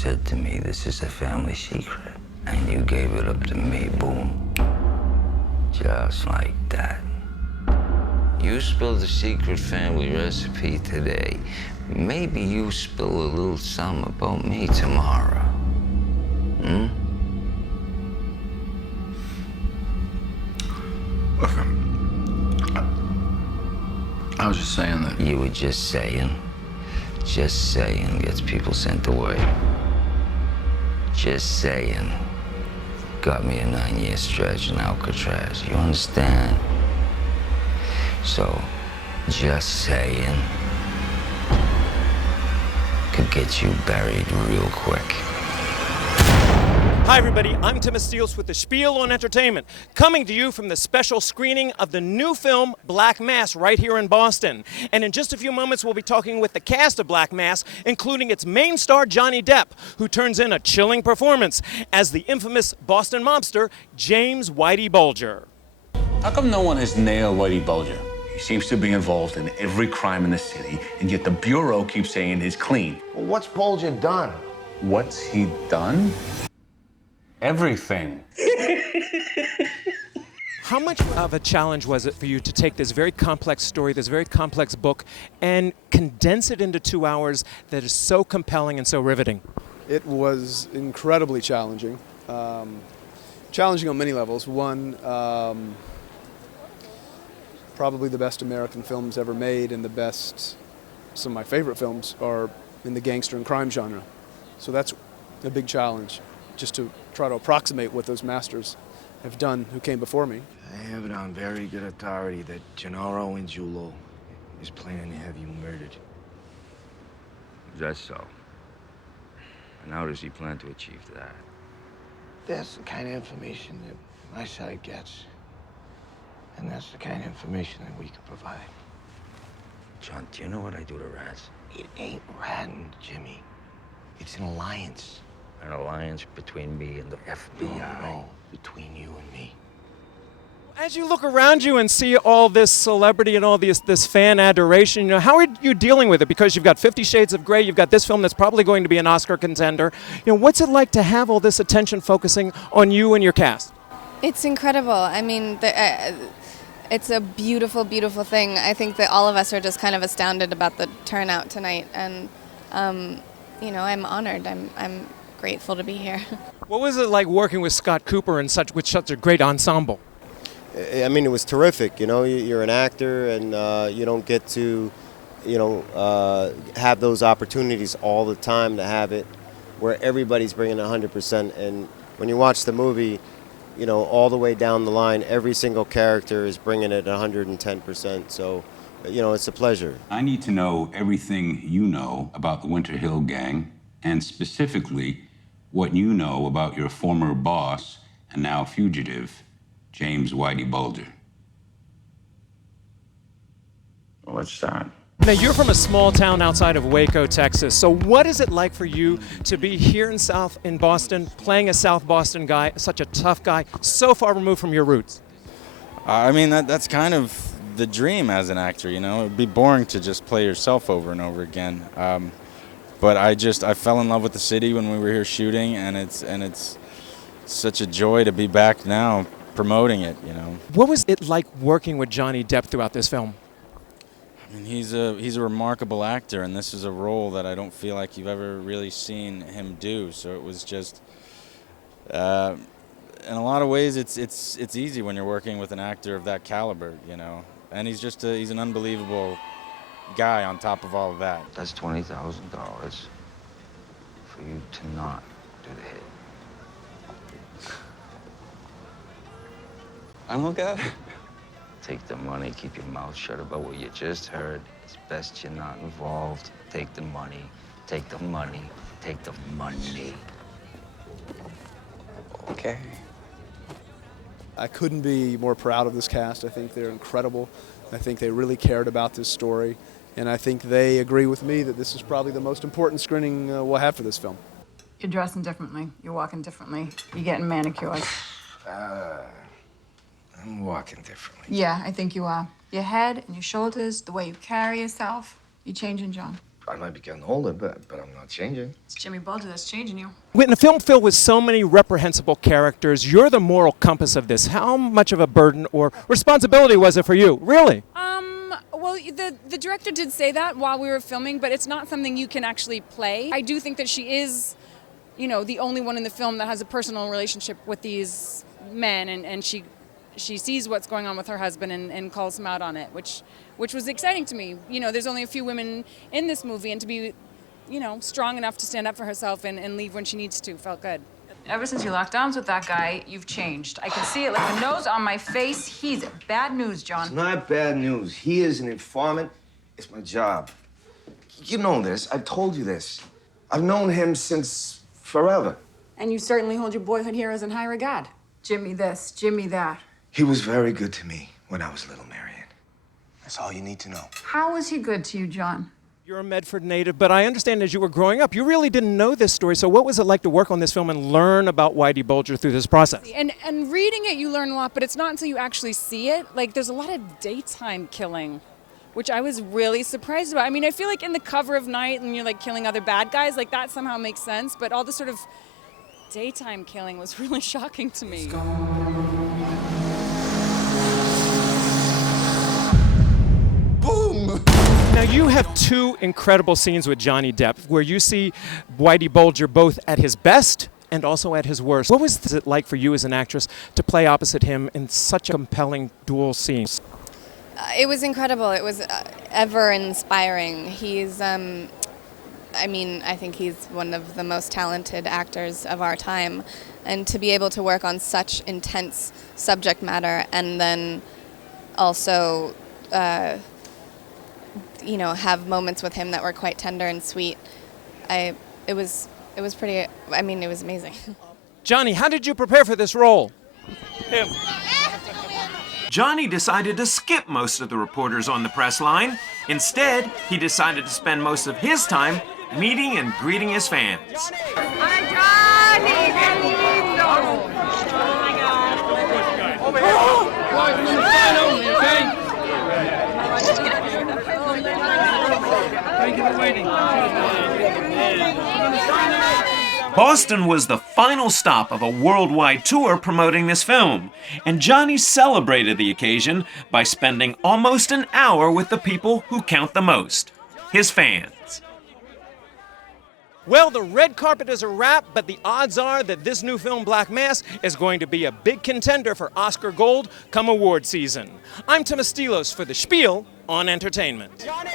said to me, this is a family secret. And you gave it up to me, boom. Just like that. You spilled the secret family recipe today. Maybe you spill a little something about me tomorrow. Hmm? Look, I was just saying that... You were just saying? Just saying gets people sent away. Just saying got me a 9-year stretch in Alcatraz. You understand? So, just saying could get you buried real quick. Hi everybody, I'm Tim Estiloz with the Spiel on Entertainment, coming to you from the special screening of the new film Black Mass right here in Boston. And in just a few moments we'll be talking with the cast of Black Mass, including its main star Johnny Depp, who turns in a chilling performance as the infamous Boston mobster James Whitey Bulger. How come no one has nailed Whitey Bulger? He seems to be involved in every crime in the city, and yet the Bureau keeps saying he's clean. Well, what's Bulger done? What's he done? Everything. How much of a challenge was it for you to take this very complex story, this very complex book, and condense it into 2 hours that is so compelling and so riveting? It was incredibly challenging. Challenging on many levels. One, probably the best American films ever made, and some of my favorite films are in the gangster and crime genre. So that's a big challenge, just to try to approximate what those masters have done who came before me. I have it on very good authority that Gennaro Angiulo is planning to have you murdered. Is that so? And how does he plan to achieve that? That's the kind of information that my side gets. And that's the kind of information that we can provide. John, do you know what I do to rats? It ain't ratting, Jimmy. It's an alliance. An alliance between me and the FBI. No, between you and me. As you look around you and see all this celebrity and all this fan adoration, how are you dealing with it? Because you've got 50 Shades of Grey, you've got this film that's probably going to be an Oscar contender. What's it like to have all this attention focusing on you and your cast? It's incredible. I mean, it's a beautiful, beautiful thing. I think that all of us are just kind of astounded about the turnout tonight, and I'm honored. I'm grateful to be here. What was it like working with Scott Cooper and with such a great ensemble? I mean, it was terrific. You're an actor, and you don't get to, have those opportunities all the time to have it where everybody's bringing 100%. And when you watch the movie, all the way down the line, every single character is bringing it 110%. So, it's a pleasure. I need to know everything you know about the Winter Hill Gang, and specifically what you know about your former boss and now fugitive, James Whitey Bulger. What's that? Now, you're from a small town outside of Waco, Texas. So what is it like for you to be here in Boston, playing a South Boston guy, such a tough guy, so far removed from your roots? I mean, that's kind of the dream as an actor, It would be boring to just play yourself over and over again. But I fell in love with the city when we were here shooting, and it's such a joy to be back now promoting it, What was it like working with Johnny Depp throughout this film? I mean, he's a remarkable actor, and this is a role that I don't feel like you've ever really seen him do. So it was just, in a lot of ways, it's easy when you're working with an actor of that caliber, And he's an unbelievable guy on top of all of that. That's $20,000 for you to not do the hit. I'm okay. Take the money, keep your mouth shut about what you just heard. It's best you're not involved. Take the money, take the money, take the money. Okay. I couldn't be more proud of this cast. I think they're incredible. I think they really cared about this story. And I think they agree with me that this is probably the most important screening we'll have for this film. You're dressing differently. You're walking differently. You're getting manicured. I'm walking differently. Yeah, I think you are. Your head and your shoulders, the way you carry yourself, you're changing, John. I might be getting older, but I'm not changing. It's Jimmy Bulger that's changing you. In a film filled with so many reprehensible characters, you're the moral compass of this. How much of a burden or responsibility was it for you? Really? Well, the director did say that while we were filming, but it's not something you can actually play. I do think that she is, you know, the only one in the film that has a personal relationship with these men, and she sees what's going on with her husband and calls him out on it, which was exciting to me. You know, there's only a few women in this movie, and to be, you know, strong enough to stand up for herself and leave when she needs to felt good. Ever since you locked arms with that guy, you've changed. I can see it like the nose on my face. He's bad news, John. It's not bad news. He is an informant. It's my job. You know this. I've told you this. I've known him since forever. And you certainly hold your boyhood heroes in high regard. Jimmy this, Jimmy that. He was very good to me when I was little, Marion. That's all you need to know. How was he good to you, John? You're a Medford native, but I understand as you were growing up, you really didn't know this story. So what was it like to work on this film and learn about Whitey Bulger through this process? And reading it, you learn a lot, but it's not until you actually see it. Like, there's a lot of daytime killing, which I was really surprised about. I mean, I feel like in the cover of night and you're like killing other bad guys, like that somehow makes sense, but all the sort of daytime killing was really shocking to me. Boom! Now, you have two incredible scenes with Johnny Depp where you see Whitey Bulger both at his best and also at his worst. What was it like for you as an actress to play opposite him in such a compelling dual scene? It was incredible. It was ever inspiring. He's, I mean, I think he's one of the most talented actors of our time. And to be able to work on such intense subject matter and then also, you know, have moments with him that were quite tender and sweet. It was pretty, I mean, it was amazing. Johnny, how did you prepare for this role? Johnny decided to skip most of the reporters on the press line. Instead, he decided to spend most of his time meeting and greeting his fans. Boston was the final stop of a worldwide tour promoting this film, and Johnny celebrated the occasion by spending almost an hour with the people who count the most, his fans. Well, the red carpet is a wrap, but the odds are that this new film, Black Mass, is going to be a big contender for Oscar Gold come award season. I'm Tim Estiloz for The Spiel on Entertainment. Johnny!